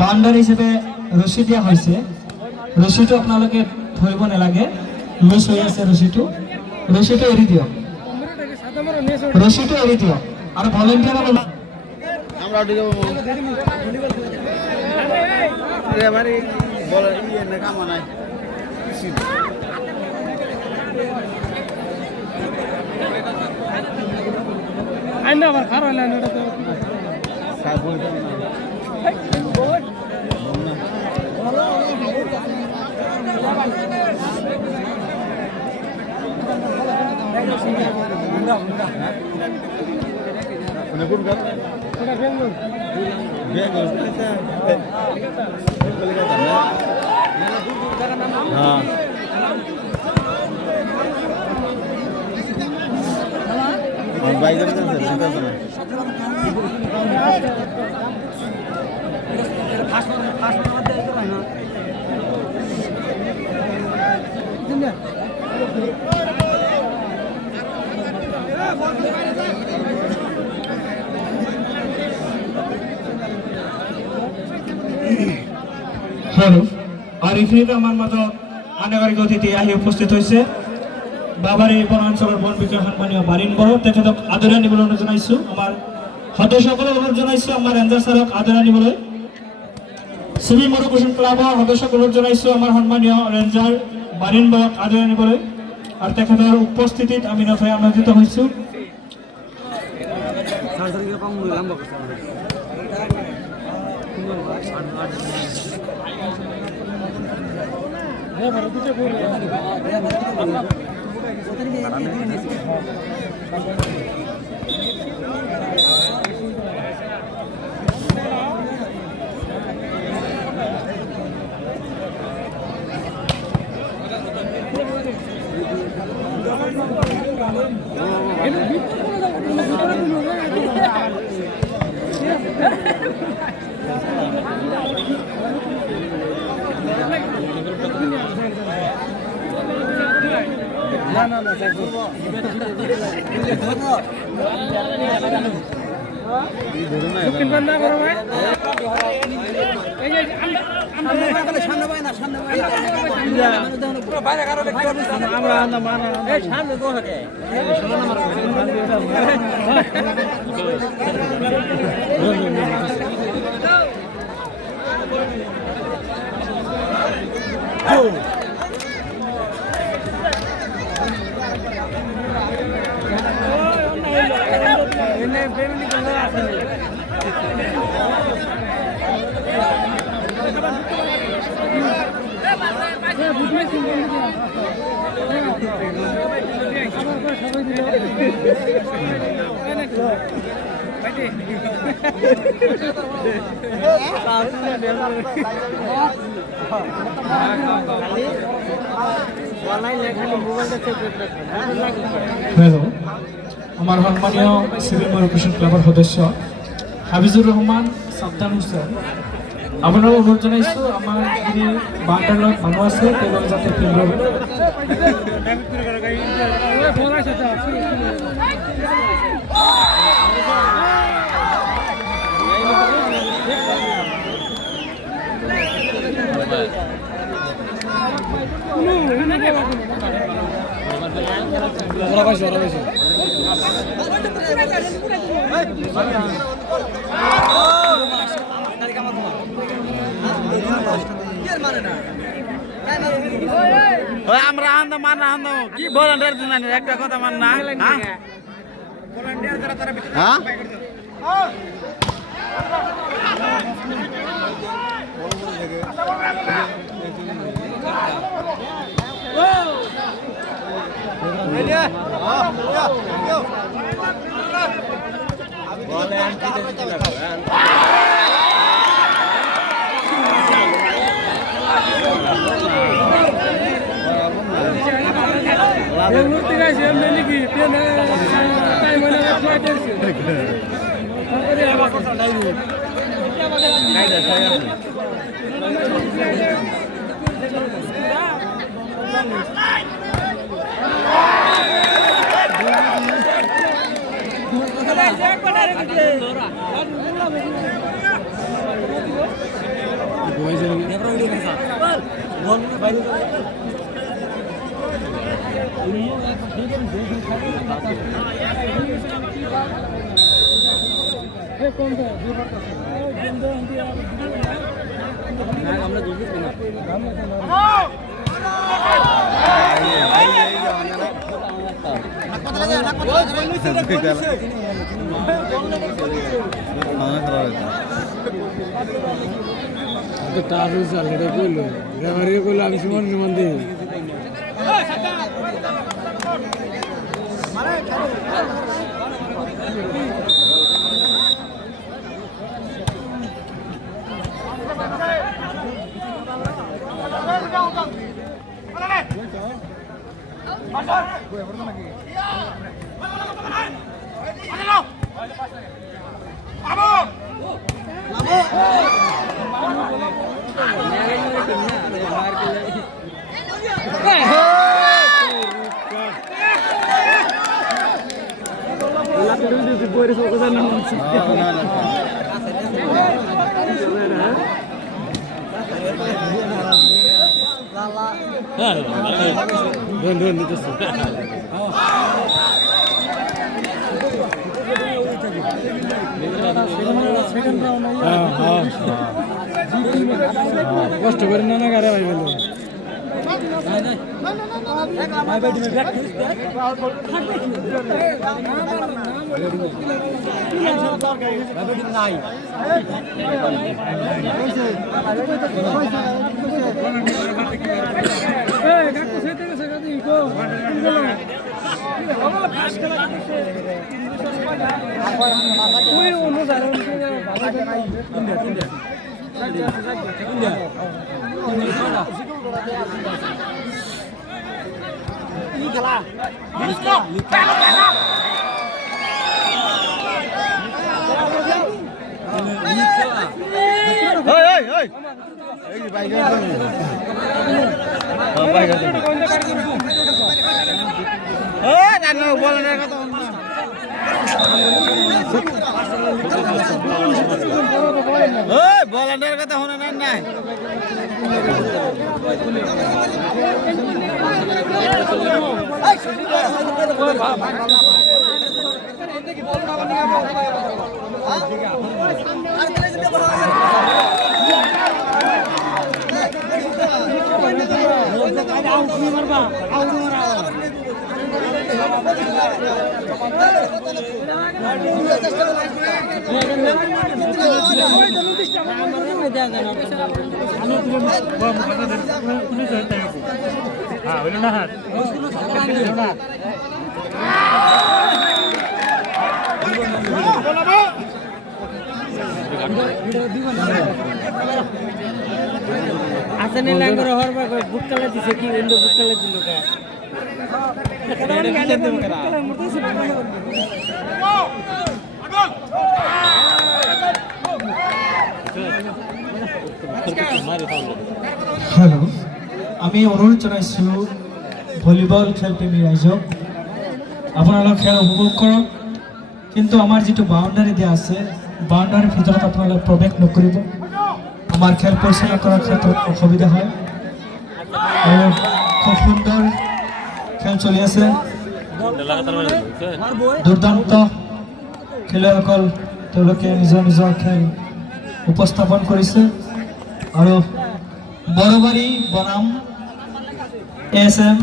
Boundary হিসেবে রশি দিয়া হয়েছে রশিটো আপনাদেরকে ধরব নালাগে লুজ হয়ে আছে রশিটো এড়ি দিও আর ভলেন্টিয়ার আমরা আবার খারাপ হইল না তো হ্যালো আর এখানে আমার মতো আনাগারিক অতিথি আহি উপস্থিত হয়েছে বাবাৰী বনাঞ্চলৰ বন বিকাশ সন্মানীয় বাৰিণ বড়ো তেখেতক আদৰণি আনিবলৈ অনুৰোধ জনাইছোঁ আমাৰ সদস্যসকলক অনুৰোধ জনাইছোঁ আমাৰ ৰেঞ্জাৰ ছাৰক আদৰণি আনিবলৈ চিভি মৰুকুসুম ক্লাবৰ সদস্যক অনুৰোধ জনাইছোঁ আমাৰ সন্মানীয় ৰেঞ্জাৰ বাৰিণ বড়োক আদৰণি আনিবলৈ আৰু তেখেতৰ উপস্থিতিত আমি নথৈ আনন্দিত হৈছোঁ হ্যালো আমার সম্মানীয় চিভিল মৰুকুসুম ক্লাবৰ সদস্য হাবিজুর রহমান সাবধান হুসেন আপনারা অনুরোধ জানাইছো আমার যিনি বান্ডারত মানুষ আছে তেওঁলোক যাতে ফিল্ডৰ ওরা পাইছে ওরা পাইছে আমরা আন্দা মান আন্দা কি ভলান্টিয়ার দিন একটা কথা মান না হ্যাঁ মূর্তি গাইছে এমনি নাকি ট্রেনে টাইম হলে ফ্লাইট আছে তারপরে আবার কথা ডাইরি টারু চালে কইলো রেফারি কইলো আমি সুমন সুমন দিই কষ্ট করে না গাড়ি ভাই বলো ভলান্টিয়ার কথা শোনা নাই নাই আসেনি লাগরে হরবা কই বুককালে দিছে কি ইন্ডো বুককালে দিল কা হ্যালো আমি অনুৰোধ জনাইছোঁ ভলীবল খেলপ্ৰেমী ৰাইজক আপোনালোক খেল উপভোগ কৰক কিন্তু আমাৰ যিটো বাউণ্ডাৰী দিয়া আছে বাউণ্ডাৰীৰ ভিতৰত আপোনালোক প্ৰৱেশ নকৰিব আমাৰ খেল পৰিচালনা কৰাৰ ক্ষেত্ৰত অসুবিধা হয় আৰু খুব সুন্দৰ খেল চলি আছে দুৰ্দান্ত খেলুৱৈসকল তেওঁলোকে নিজৰ নিজৰ খেল উপস্থাপন কৰিছে আৰু বৰবাৰী বনাম ASM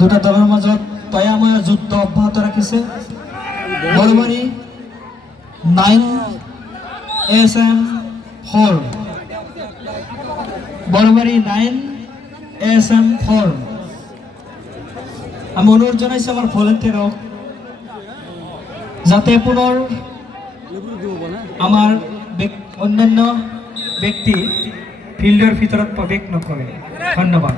দুটা দলৰ মাজত তয়াময় যুদ্ধ অব্যাহত ৰাখিছে বৰবাৰী 9 ASM 4 বৰবাৰী 9 ASM 4 আমি অনুৰোধ জনাইছো আমাৰ ভলেণ্টিয়াৰক যাতে পুনৰ আমাৰ অন্যান্য ব্যক্তি ফিল্ডৰ ভিতৰত প্ৰৱেশ নকৰে ধন্যবাদ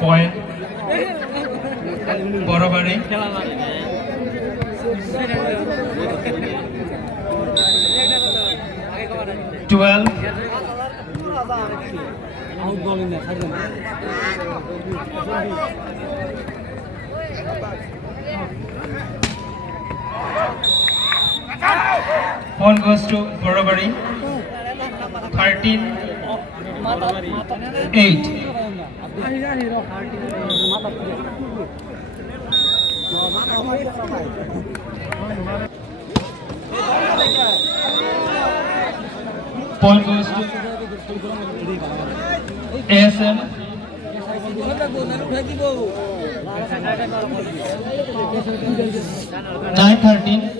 Point Borbari 12 One goes to Borobari 13-8 Point goes to ASM 9-13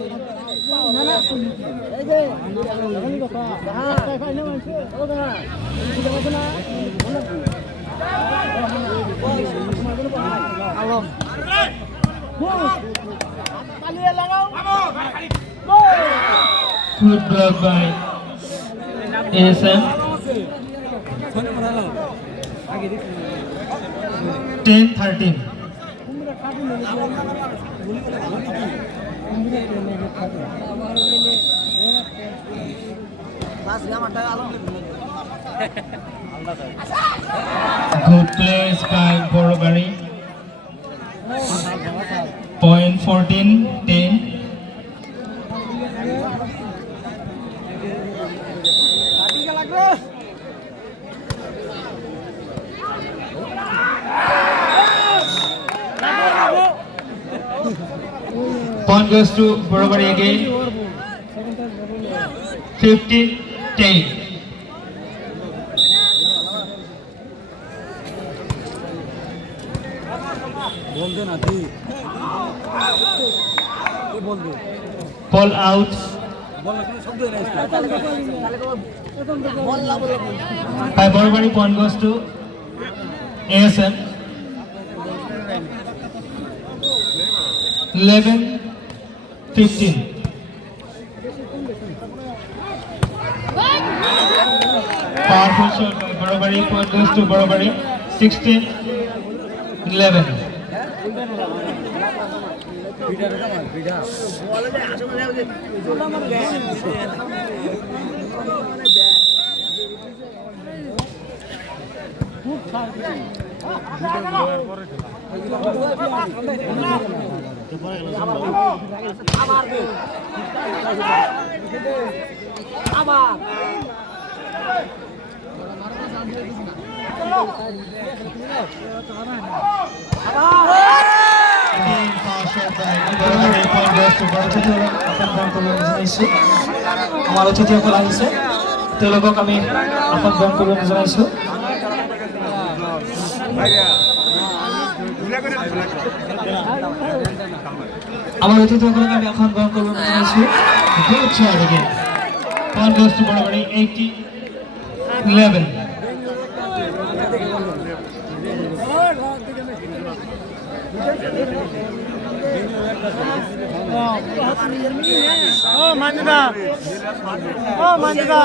Good block by ASM 10-13 Good plays by Borobari. Point 14-10. Point goes to Borobari again. 15-10. Ball out. By Borobari, point goes to ASM. 11-15. Powerful shot by Borobari, point goes to Borobari. 16-11. আমাৰ অতিথিসকল আহিছে তেওঁলোকক আমি আহ্বান গ্ৰহণ কৰিবলৈ জনাইছোঁ আমাৰ অতিথিসকলক আমি আহ্বান গ্ৰহণ কৰিবলৈ জনাইছোঁ Good shot again. Point goes to Barabari 80-11. Oh, Manjida. Oh, Manjida.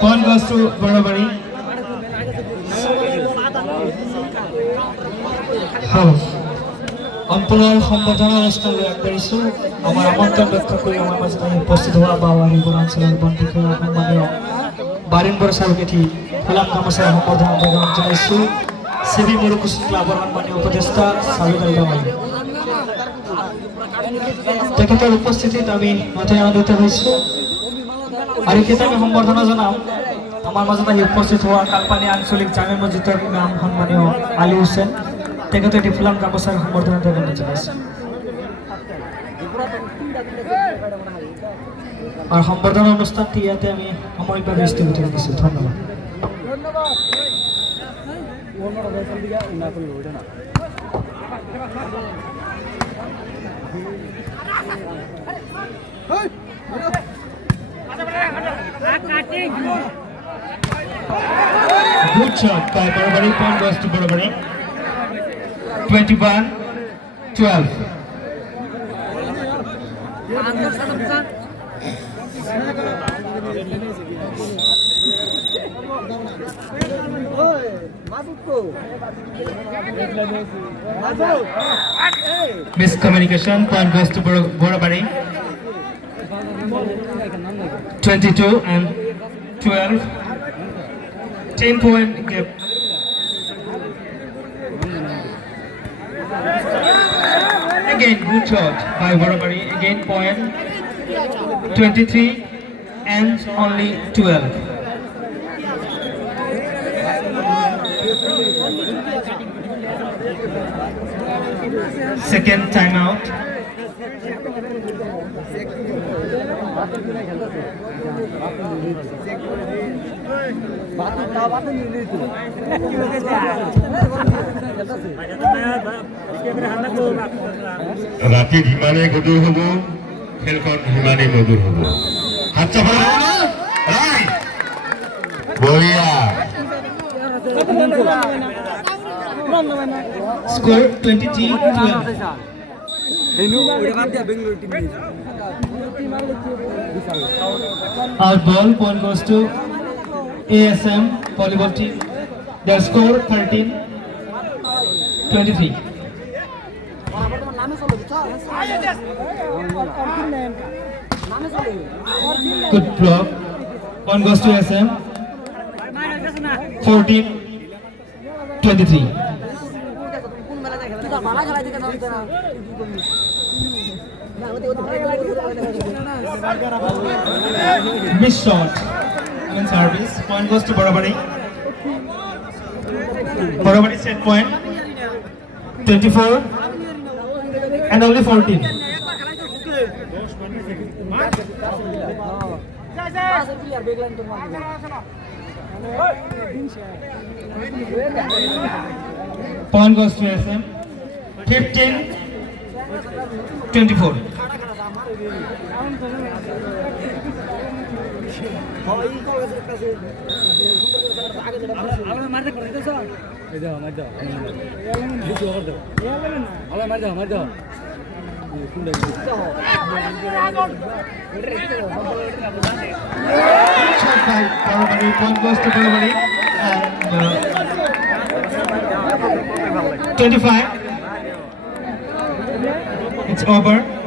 Point goes to Barabari. House. অম্পলৰ সম্বৰ্ধনা অনুষ্ঠানলৈ আগবাঢ়িছোঁ আমাৰ আমন্ত্ৰণ ৰক্ষা কৰি আমাৰ মাজত আহি উপস্থিত হোৱা বাবাৰী বনাঞ্চলৰ বন বিষয়া সন্মানীয় বাৰিন বড়ো চাৰুকেঠি ফুলাম গামোচাৰ সম্বৰ্ধনা জ্ঞাপন জনাইছোঁ চিবি মৰুকুচি ক্লাবৰ সন্মানীয় উপদেষ্টা চালুকাৰী ডাঙৰীয়া তেখেতৰ উপস্থিতিত আমি নথৈ আনন্দিত হৈছোঁ আৰু এইকেইটা আমি সম্বৰ্ধনা জনাম আমাৰ মাজত আহি উপস্থিত হোৱা কালপানী আঞ্চলিক জামে মছজিদৰ ইমাম সন্মানীয় আলী হুছেইন তেখেতে এটি ফুলাম গামোচাৰ সম্বৰ্ধনা জ্ঞাপন জনাইছে আৰু সম্বৰ্ধনা অনুষ্ঠানটি ইয়াতে আমি সাময়িকভাৱে স্থগিত ৰাখিছোঁ ধন্যবাদ Good shot by Barabari. Point goes to Barabari. 21-12. Miscommunication. Point goes to Barabari. 22-12. 10-point gap. Again, good shot by Barabari. Again, point 23 and only 12. Second timeout. ৰাতি যিমানে গধুৰ হ'ব খেলখন সিমানেই মধুৰ হ'ব হাত চাপৰা বঢ়িয়া Score 23-12. Our ball point goes to ASM volleyball team. Their score 13-23. Good block. Point goes to ASM 14-23. Miss shot. In service. Point goes to Barabari. Barabari set point 24 and only 14. Point goes to SM 15-24. আমরা মারতে করতে sir এই দাও মার দাও কিছু কর দাও আলো মার দাও কুন্ডা Shot by Parvani, point goes to Parvani. And 25. It's over.